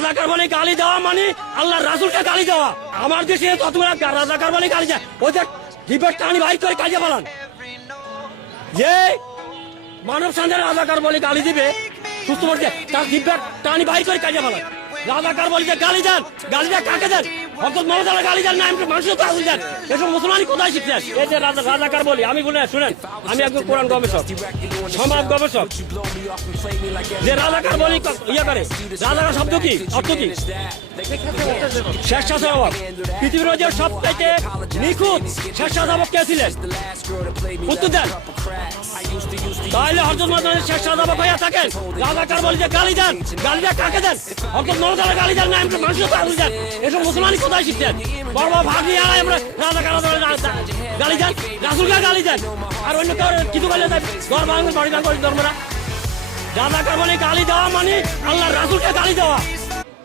রাজাকার বলে গালি দেওয়া মানে আল্লাহ রাসূলকে গালি দেওয়া। আমার দেশে কতগুলা রাজাকার বলে গালি যায়, ওদের জিভের টানি বাইর করে কাজে পালান। যে মানব সন্ধানের রাজাকার বলে গালি দিবে সুস্থ করছে, তার জিভের টানি বাইর করে কাজে পালান। রাজাকার বলে যে গালি দেন, গালি দেন কাকে দেন? হযরত মুহাম্মদ গালি দেন না, মানুষের তো গালি দেন। এসব মুসলমানই কোথায় শিখছেন? এই যে রাজাকার বলি, আমি বলে শুনেন, আমি একজন কোরআন গবেষক, সমাজ গবেষক। যে রাজাকার বলি ইয়ে করে, রাজাকার শব্দ কি, অর্থ কি? স্বেচ্ছাসেবক। পৃথিবীর যে সবথেকে নিখুঁত স্বেচ্ছাসেবক কে ছিলেন? উত্তর দেন। তাহলে হযরত মুহাম্মদ স্বেচ্ছাসেবক হয়ে থাকেন, রাজাকার বলি যে গালি দেন, গালি দেন কাকে দেন? হযরত মুহাম্মদ গালি দেন না, মানুষের তো গালি দেন। এসব মুসলমানই কোথায় শিখছেন? বড় বড় ভাগ নিয়ে আড়াই আমরা রাজাকার গালি দেন, রাসূলকে গালি দেন, আর অন্য কেউ কিছু গালি দেন। ঘর ভাঙবেন, বাড়ি ভাঙবেন, ধর্মরা। রাজাকার বলে গালি দেওয়া মানে আল্লাহ রাসূলকে গালি দেওয়া।